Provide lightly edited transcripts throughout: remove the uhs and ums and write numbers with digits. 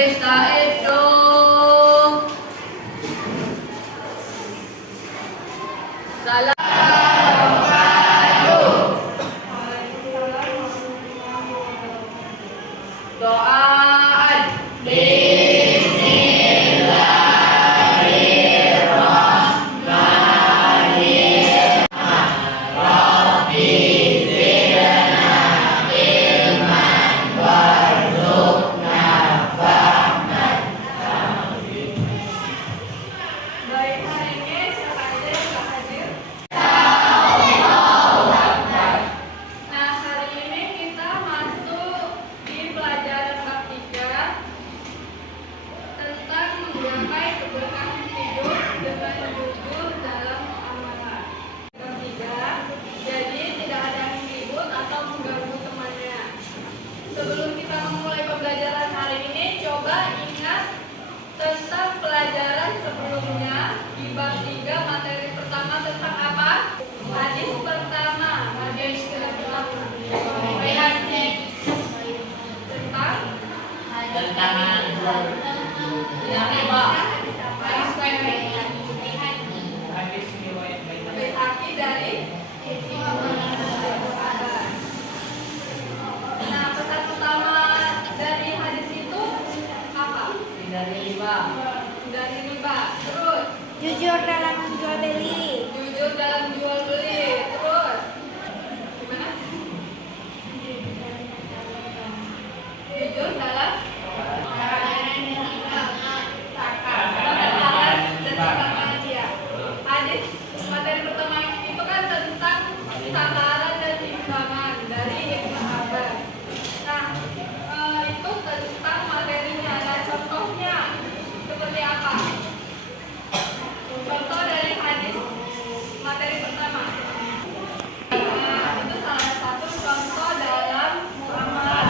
Istaidu. Salam. Doaan. Baik, hari ini siapa aja yang nggak hadir? Nah, hari ini kita masuk di pelajaran bab 3 tentang menggapai keberkahan hidup dengan jujur dalam muamalah. Bab 3, jadi tidak ada yang ribut atau mengganggu temannya. Sebelum kita memulai pembelajaran hari ini, coba ingat tentang pelajaran sebelumnya di bab 3 materi pertama tentang apa? Hadis pertama. Hadis pertama. Baihaqi dari Nah, pesan utama dari hadis itu apa? Dari riba. Terus Jujur dalam menjual beli. jujur dalam jual beli. Terus gimana? Jujur dalam hadis materi pertama itu kan tentang takaran dan timbangan dari Ibnu Abbas. Nah, itu tentang materinya. Nah, contohnya seperti apa? Contoh dari hadis materi pertama. Nah, itu salah satu contoh dalam muamalah.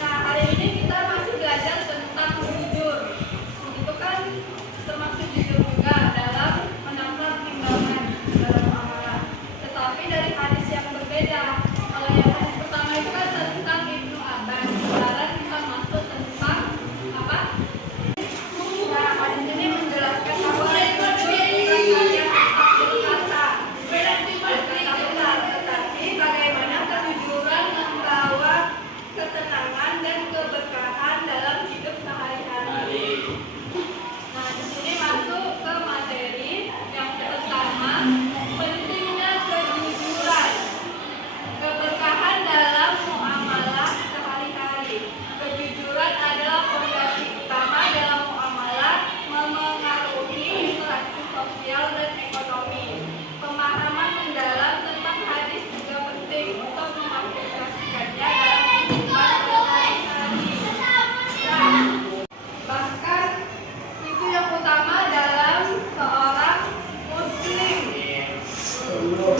Nah, hari ini kita masih belajar tentang jujur. Itu kan termasuk jujur juga dalam menakar timbangan dalam muamalah. Tetapi dari hadis yang berbeda. Kalau yang hadis pertama itu kan tentang Ibnu Abbas. Sekarang kita masuk tentang apa? Nah, hadis ini menjelaskan bahwa jujur bukan hanya tetap berkata, benar, tetapi bagaimana kejujuran membawa ketenangan dan keberkahan dalam hidup sehari-hari. Nah, di sini masuk ke materi yang pertama, pentingnya kejujuran. Keberkahan dalam muamalah sehari-hari. Kejujuran adalah fondasi utama dalam muamalah, memengaruhi interaksi sosial dan ekonomi. Pemahaman mendalam tentang hadis juga penting untuk mengaplikasikannya dalam kehidupan sehari-hari. Nah, bahkan itu yang utama dalam seorang muslim.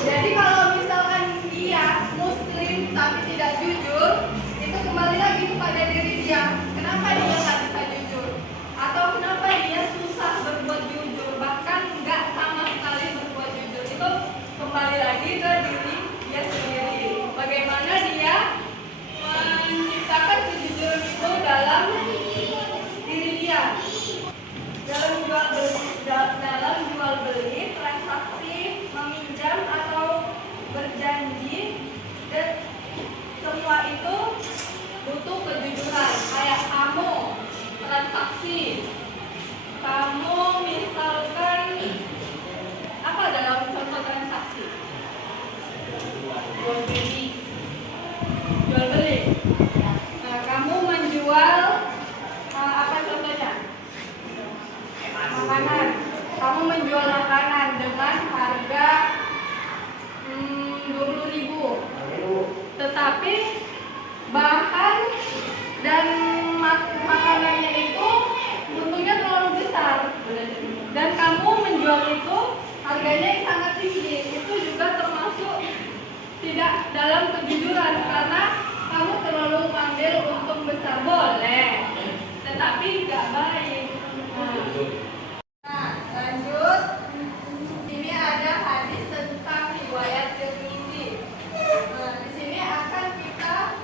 Jadi kalau misalkan dia muslim tapi tidak jujur, itu kembali lagi kepada diri dia. Kenapa dia nggak bisa jujur? Atau kenapa dia susah berbuat jujur? Bahkan nggak sama sekali berbuat jujur. Itu kembali lagi ke diri dia sendiri. Bagaimana dia menciptakan kejujuran itu dalam diri dia. Dalam jual beli, transaksi, meminjam atau berjanji, dan semua itu butuh kejujuran. Kayak kamu transaksi, kamu misalkan apa dalam contoh transaksi? Jual beli. Nah, kamu menjual apa contohnya? Makanan. Kamu menjual makanan dengan harga 20.000. Tetapi bahan dan makanannya itu butuhnya terlalu besar. Dan kamu menjual itu harganya yang sangat tinggi. Itu juga termasuk tidak dalam kejujuran karena kamu terlalu mengambil untung besar. Boleh, tetapi nggak baik. Nah, lanjut. Ini ada hadis tentang riwayat Tirmizi. Di sini akan kita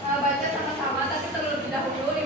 baca sama-sama, tapi terlebih dahulu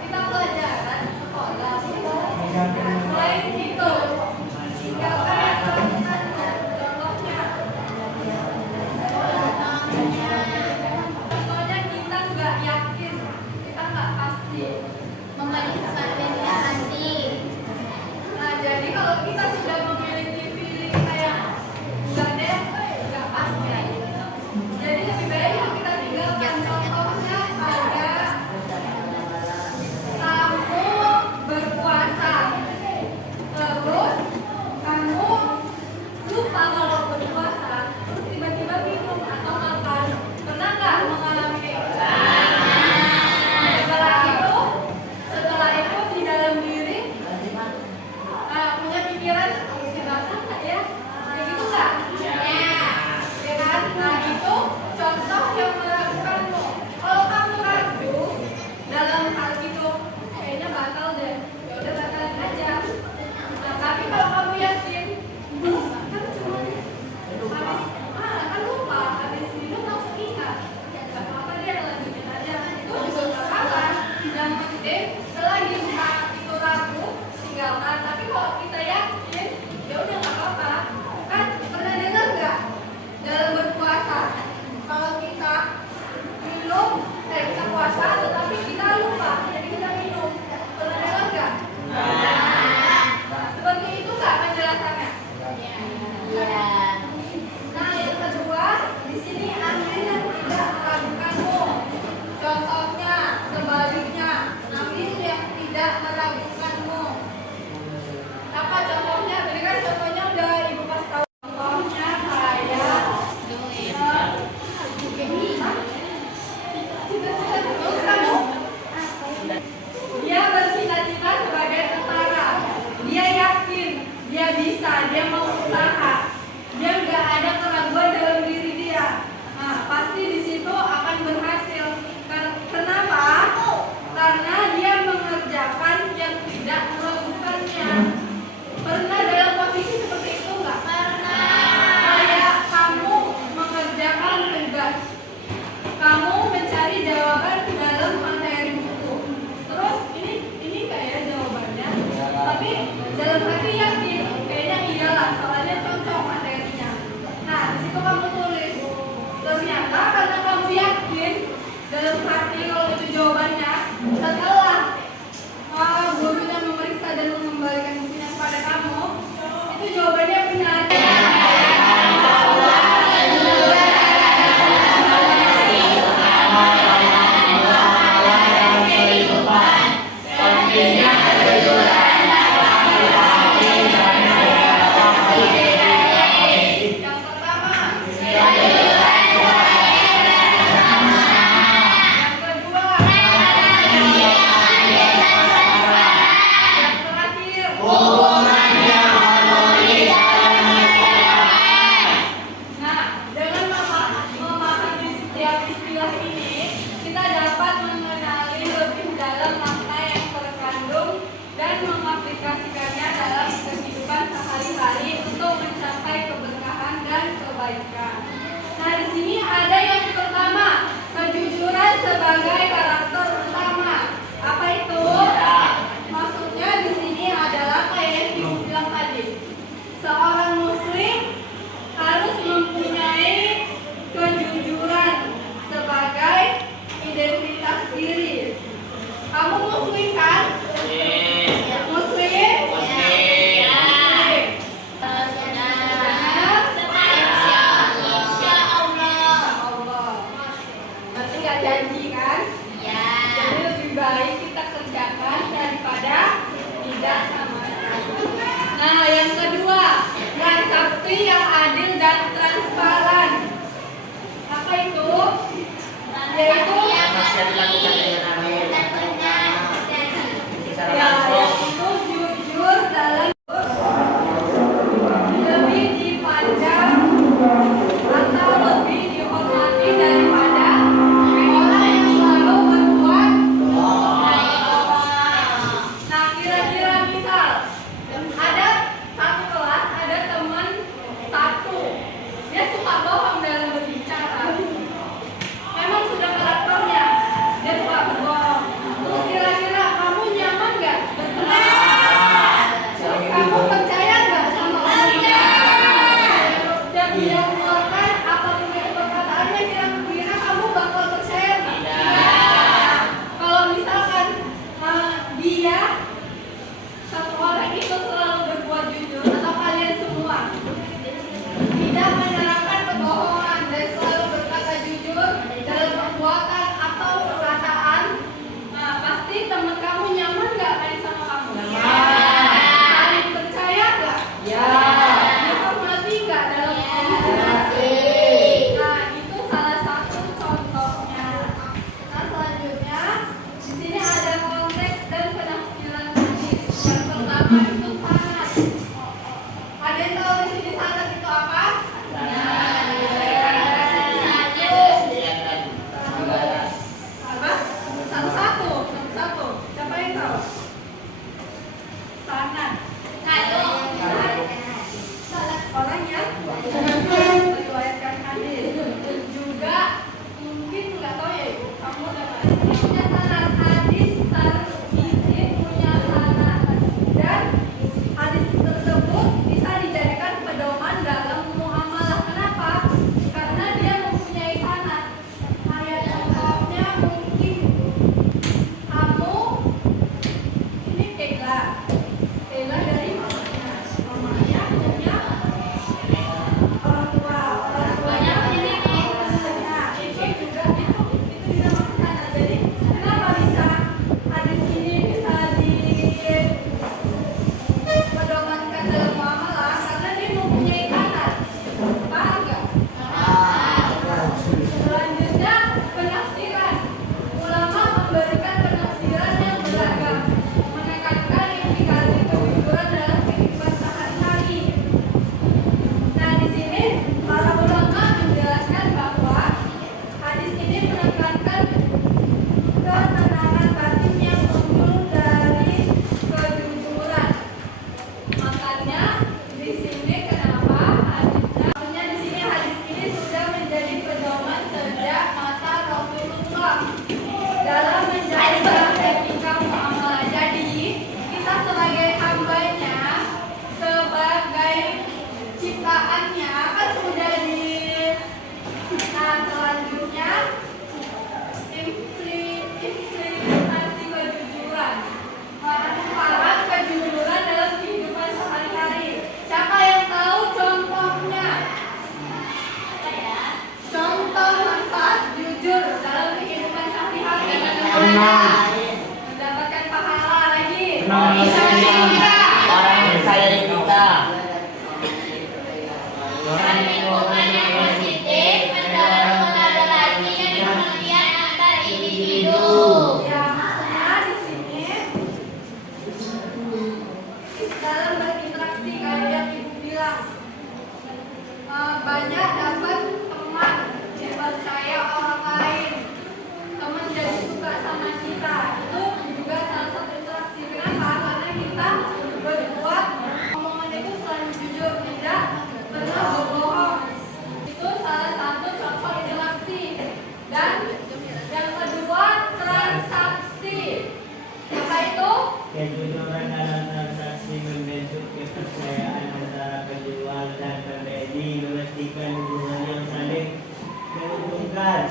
Kita pelajaran sekolah itu selain itu tinggalkan yang contohnya contohnya kita nggak yakin, kita nggak pasti. Nah, jadi kalau kita sudah memiliki feeling kayak nggak deh, nggak pasti. Jadi lebih baik kalau kita tinggalkan. Contohnya kayak kamu berpuasa, terus kamu lupa kalau berpuasa, terus tiba-tiba minum atau makan. Pernah nggak mengalami kayak gitu? Setelah itu di dalam diri punya pikiran mesti makan nggak ya? Kayak gitu nggak? Ya kan? Nah itu contoh yang meragukanmu. Kalau kamu ragu dalam hal itu, kayaknya batal deh. Ya udah batalin aja. Nah tapi kalau kamu yakin, kan cuma habis kan lupa, habis minum langsung ingat. Gak apa-apa dia lanjutin aja. Itu juga gak apa-apa. Yang penting selagi itu ragu, tinggalkan. Tapi kalau kita yakin, ya udah gak apa-apa. Kan pernah dengar nggak dalam berpuasa kalau kita minum, kita puasa tetapi kita lupa, jadi kita minum. Pernah dengar nggak? Seperti itu nggak penjelasannya? Nah yang kedua, di sini ambil yang tidak meragukanmu. Contohnya sebaliknya, ambil yang tidak meragukanmu. Apa contohnya? Tadi kan contohnya udah ibu kasih tahu. Contohnya kayak terus kamu, dia bercita-cita sebagai tentara. Dia yakin, dia bisa, dia mau usaha. Dia nggak ada keraguan dalam diri dia. Nah, pasti di situ akan berhasil. Kenapa? Karena dia mengerjakan yang tidak meragukannya. Pernah dalam posisi seperti itu nggak? Kayak kamu mengerjakan tugas, kamu mencari jawaban dalam materi buku. Terus ini kayak jawabannya, tapi dalam hati yakin kayaknya iyalah, soalnya cocok materinya. Nah di situ kamu tulis. Ternyata karena kamu yakin dalam hati kalau itu jawabannya, setelah gurunya memeriksa dan mengembalikan bukunya kepada kamu, itu jawabannya benar. Yang pertama, yang kedua, yang terakhir. Nah, dengan memahami setiap istilah ini, kita dapat mengenali lebih dalam makna yang terkandung dan mengaplikasikannya dalam kehidupan sehari-hari untuk mencapai keberkahan dan kebaikan. Nah, di sini ada yang pertama, kejujuran sebagai karakter utama. Apa itu? Maksudnya di sini adalah kayak yang Ibu bilang tadi. Seorang muslim harus mempunyai kejujuran sebagai identitas diri. Kamu muslim kan? Muslim? Muslim. Allah. Berarti nggak janji kan? Jadi lebih baik kita kerjakan daripada tidak sama sekali. Nah, yang kedua, transaksi yang adil dan transparan. Apa itu? Yaitu yaitu jujur dalam lebih dipandang atau lebih dihormati daripada orang yang selalu berbuat. Nah, kira-kira misal ada satu kelas, ada teman satu, dia suka bohong dalam berbicara. Memang sudah karakternya. punya sanad. Hadis terisi punya sanad. Dan hadis tersebut bisa dijadikan pedoman dalam muamalah. Kenapa? Karena dia mempunyai sanad. Ayat contohnya mungkin kamu ini Kela dari mamanya. Mamanya punya orang tua. Orang tuanya ini ibunya. Itu juga itu dinamakan sanad. Jadi kenapa bisa hadis ini bisa dipedomankan dalam muamalah? Karena dia mempunyai sanad. Paham nggak? Selanjutnya penafsiran. Ulama memberikan penafsiran yang beragam, menekankan implikasi kejujuran dalam kehidupan sehari-hari. Nah, di sini para ulama menjelaskan bahwa hadis ini menekankan ketenangan batin yang muncul dari kejujuran. Makanya di sini kenapa hadisnya? Maksudnya di sini hadis ini sudah menjadi pedoman sejak masa Rasulullah dalam menjaga etika muamalah. Jadi kita sebagai hambanya, sebagai ciptaannya kan sudah di. Nah, selanjutnya implementasi kejujuran. Manfaat kejujuran dalam kehidupan sehari-hari. Siapa yang tahu contohnya? Contoh manfaat jujur dalam kehidupan sehari-hari. Mendapatkan pahala lagi. Bisa kita. Orang yang percaya di kita. Lingkungan yang positif mendorong kolaborasi dan pengertian antar individu. Ya, maksudnya di sini dalam berinteraksi kayak yang ibu bilang, banyak dapat teman, dipercaya orang lain, teman jadi suka sama kita. Itu juga salah satu interaksi. Kenapa? Karena kita berbuat omongan itu selalu jujur, tidak pernah berbohong. Itu salah satu contoh interaksi. Dan yang kedua, transaksi. Apa itu? Kejujuran dalam transaksi membentuk kepercayaan antara penjual dan pembeli, memastikan hubungan yang saling menguntungkan.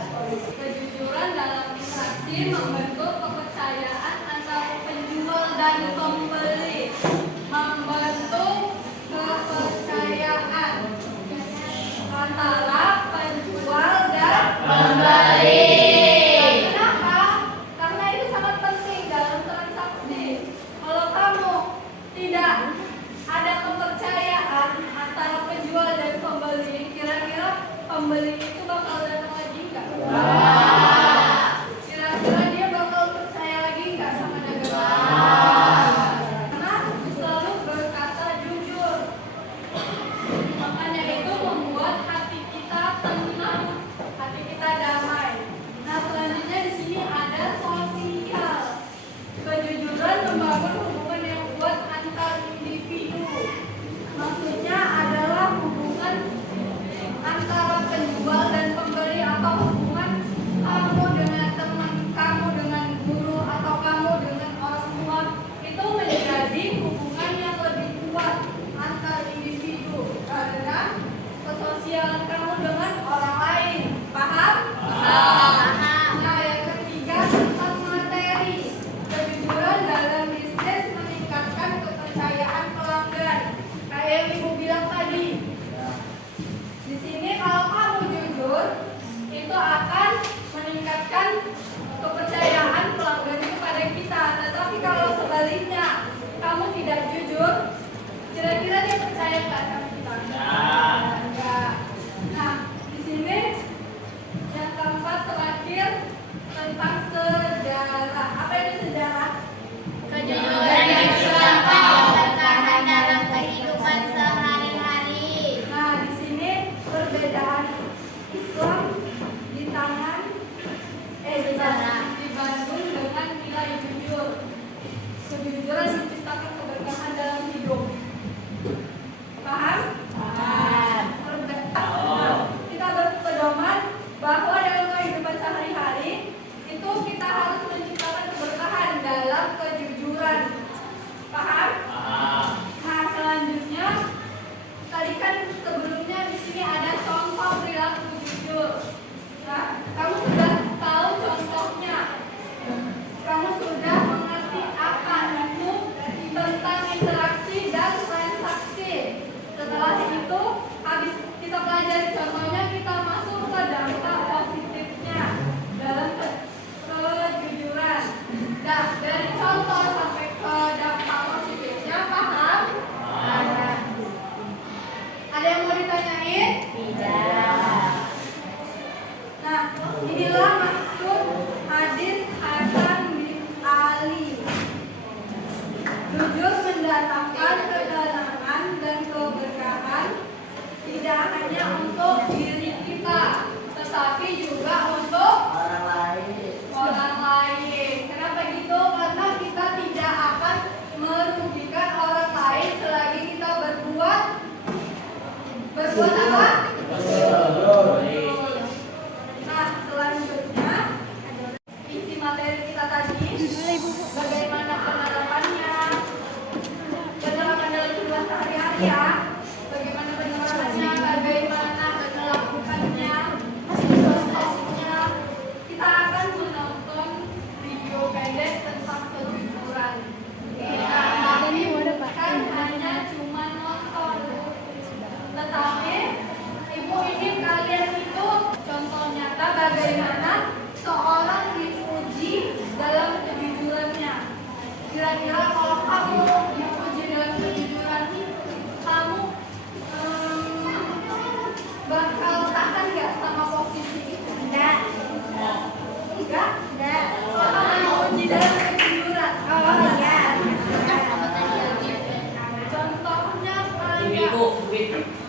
Kejujuran dalam interaksi membentuk kepercayaan antara penjual dan pembeli. Membentuk kepercayaan antara penjual dan Pembeli. Kenapa? Karena itu sangat penting dalam transaksi. Kalau kamu tidak ada kepercayaan antara penjual dan pembeli, kira-kira pembeli itu bakal datang lagi nggak? Kira-kira dia bakal percaya lagi nggak sama dagangan? Karena selalu berkata jujur. Makanya itu membuat hati kita tenang, hati kita damai. Nah, selanjutnya di sini ada sosial. Kejujuran membangun hubungan yang kuat antar individu. Maksudnya adalah hubungan antara penjual dan pembeli, atau hubungan kamu dengan teman, kamu dengan guru, atau kamu dengan orang tua. Itu menjadi hubungan yang lebih kuat antar individu karena kesosialan kamu dengan orang lain. Paham? Nah, yang ketiga tentang materi. Kejujuran dalam bisnis meningkatkan kepercayaan pelanggan. Kayak yang ibu bilang tadi. Di sini kalau kamu jujur, itu akan meningkatkan kepercayaan pelanggan itu pada kita. Tetapi kalau sebaliknya, kamu tidak jujur, kira-kira dia percaya nggak sama kita? Enggak. Nah, di sini yang keempat terakhir tentang sejarah. Apa itu sejarah? Kejujuran yang contoh bertahan dalam kehidupan sehari-hari. Nah, di sini perbedaan Islam di tangan dibangun dengan nilai jujur. Kejujuran menciptakan keberkahan dalam hidup. Paham? Paham. Kita berpedoman bahwa dalam kehidupan sehari-hari itu kita harus Kira-kira kalau kamu diuji dengan kejujuran, kamu bakal tahan nggak sama posisi itu? Enggak. Enggak? Enggak. Kalau kamu diuji dengan kejujuran, Oh iya. contohnya kayak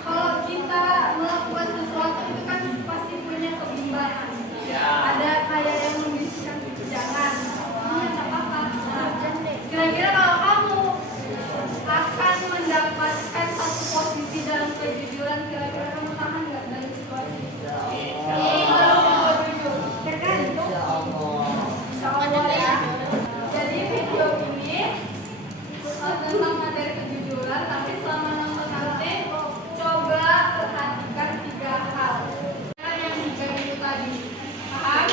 kalau kita melakukan sesuatu itu kan pasti punya kebimbangan. Ada kayak yang membisikkan jangan, nggak apa-apa. Nah, kira-kira kalau kamu akan mendapatkan satu posisi dalam kejujuran, kira-kira kamu tahan nggak dari situasi itu? Kalau mau jujur, tergantung. Insya Allah ya. Jadi video ini tentang materi kejujuran, tapi selama nonton nanti coba perhatikan 3 hal yang dijaga itu tadi. Paham?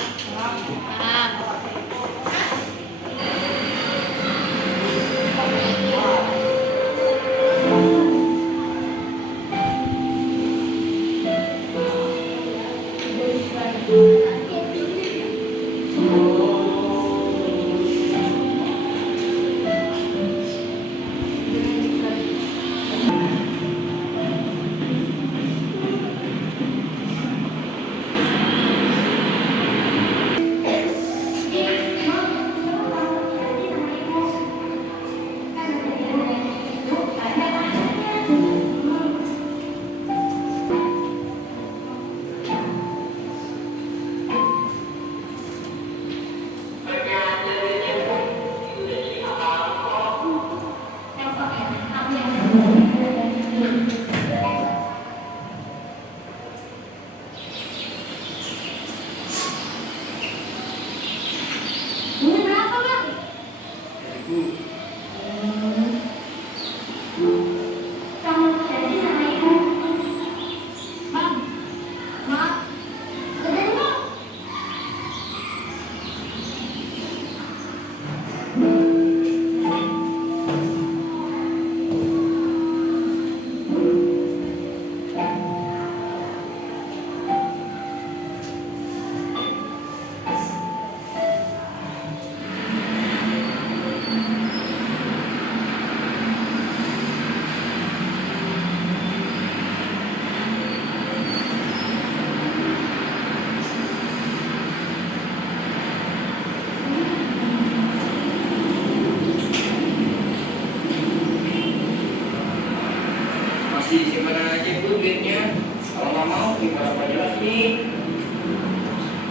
Masih simpan aja bu duitnya. Kalau nggak mau kita aja sini.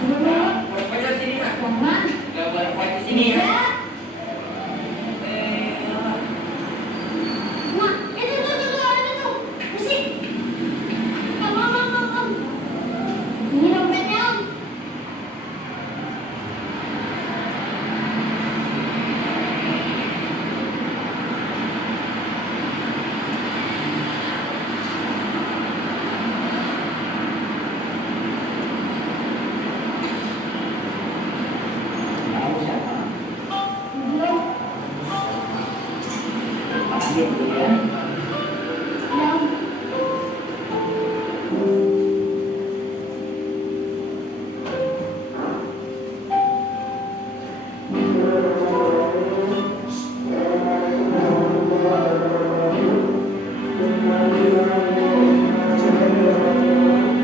Berapa aja sini nak? Nggak berapa di sini ya?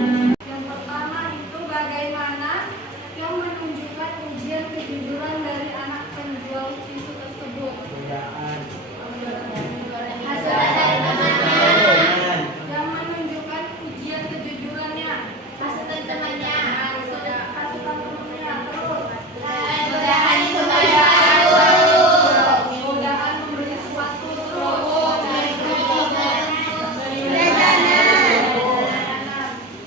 Yang pertama itu bagaimana yang menunjukkan ujian kejujuran dari anak penjual tisu tersebut. Godaan. Hasil dari temannya yang menunjukkan ujian kejujurannya. Hasil dari temannya. Kasih temannya terus. Mudahan itu baru. Godaan membeli sesuatu terus.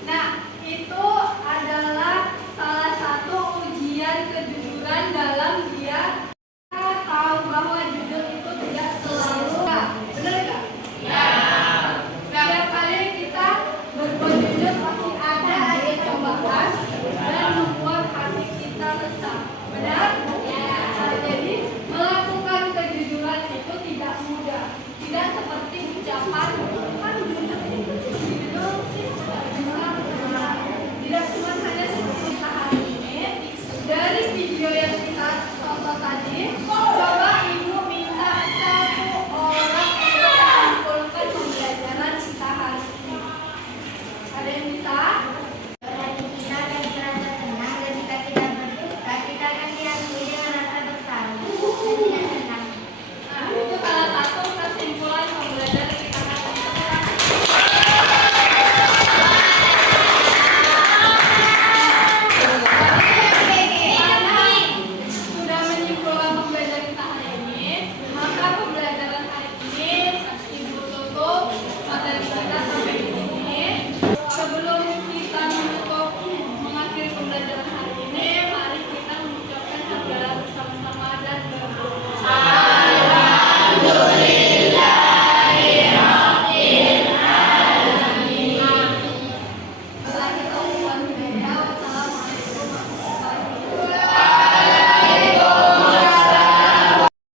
Nah, itu adalah salah satu ujian kejujuran dalam dia tahu bahwa jujur itu tidak selalu benar nggak? Ya. Setiap kali kita berbuat jujur pasti ada aja cobaan dan membuat hati kita resah. Benar? Nah, jadi melakukan kejujuran itu tidak mudah. Tidak seperti ucapan kan jujur itu cuma gini doang sih. Bisa. Tidak cuma hanya seperti kita hari ini dari video yang kita tonton tadi.